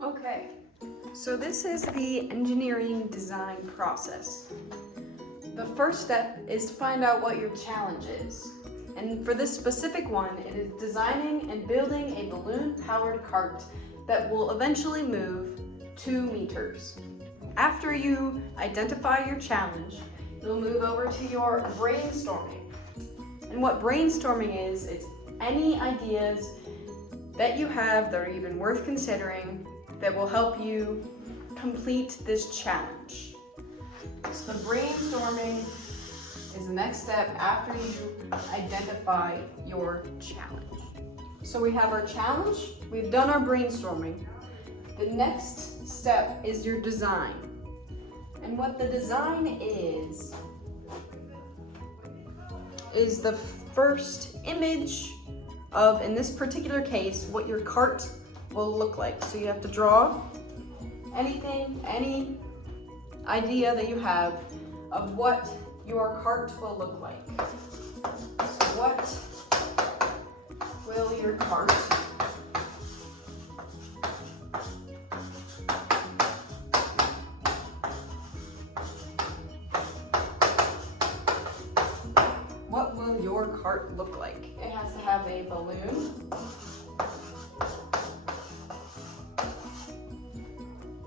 Okay, so this is the engineering design process. The first step is to find out what your challenge is. And for this specific one, it is designing and building a balloon-powered cart that will eventually move 2 meters. After you identify your challenge, you'll move over to your brainstorming. And what brainstorming is, it's any ideas that you have that are even worth considering that will help you complete this challenge. So the brainstorming is the next step after you identify your challenge. So we have our challenge, we've done our brainstorming. The next step is your design. And what the design is the first image of, in this particular case, what your cart will look like. So you have to draw anything, any idea that you have of what your cart will look like. So what will your cart look like? It has to have a balloon.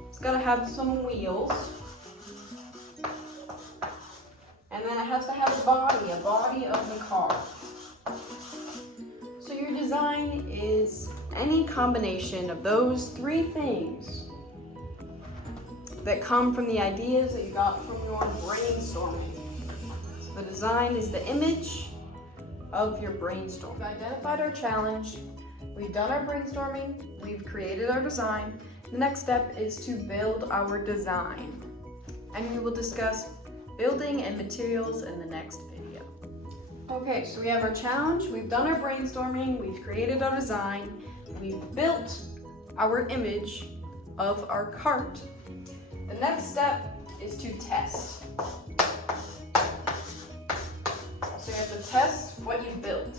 It's got to have some wheels. And then it has to have a body of the car. So your design is any combination of those 3 things that come from the ideas that you got from your brainstorming. So the design is the image of your brainstorm. We've identified our challenge, we've done our brainstorming, we've created our design. The next step is to build our design. And we will discuss building and materials in the next video. Okay, so we have our challenge, we've done our brainstorming, we've created our design, we've built our image of our cart. The next step is to test. So you have to test what you built.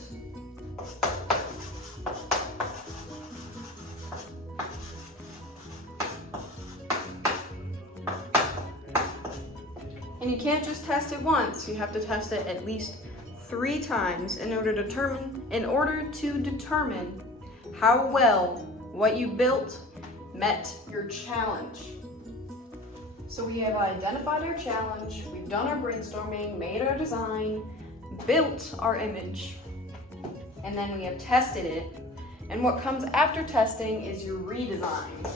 And you can't just test it once, you have to test it at least 3 times in order to determine how well what you built met your challenge. So we have identified our challenge, we've done our brainstorming, made our design, built our image, and then we have tested it. And what comes after testing is your redesign.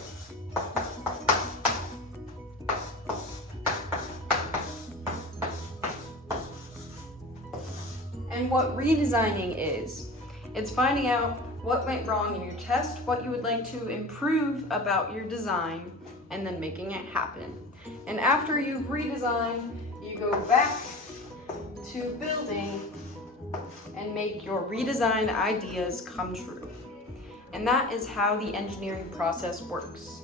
And what redesigning is, it's finding out what went wrong in your test, what you would like to improve about your design, and then making it happen. And after you've redesigned, you go back to building and make your redesigned ideas come true. And that is how the engineering process works.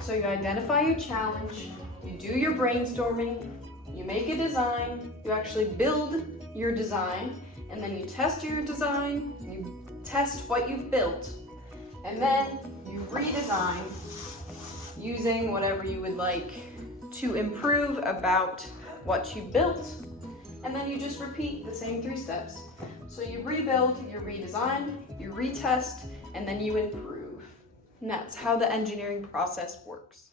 So you identify your challenge, you do your brainstorming, you make a design, you actually build your design, and then you test your design, you test what you've built, and then you redesign using whatever you would like to improve about what you built, and then you just repeat the same 3 steps. So you rebuild, you redesign, you retest, and then you improve. And that's how the engineering process works.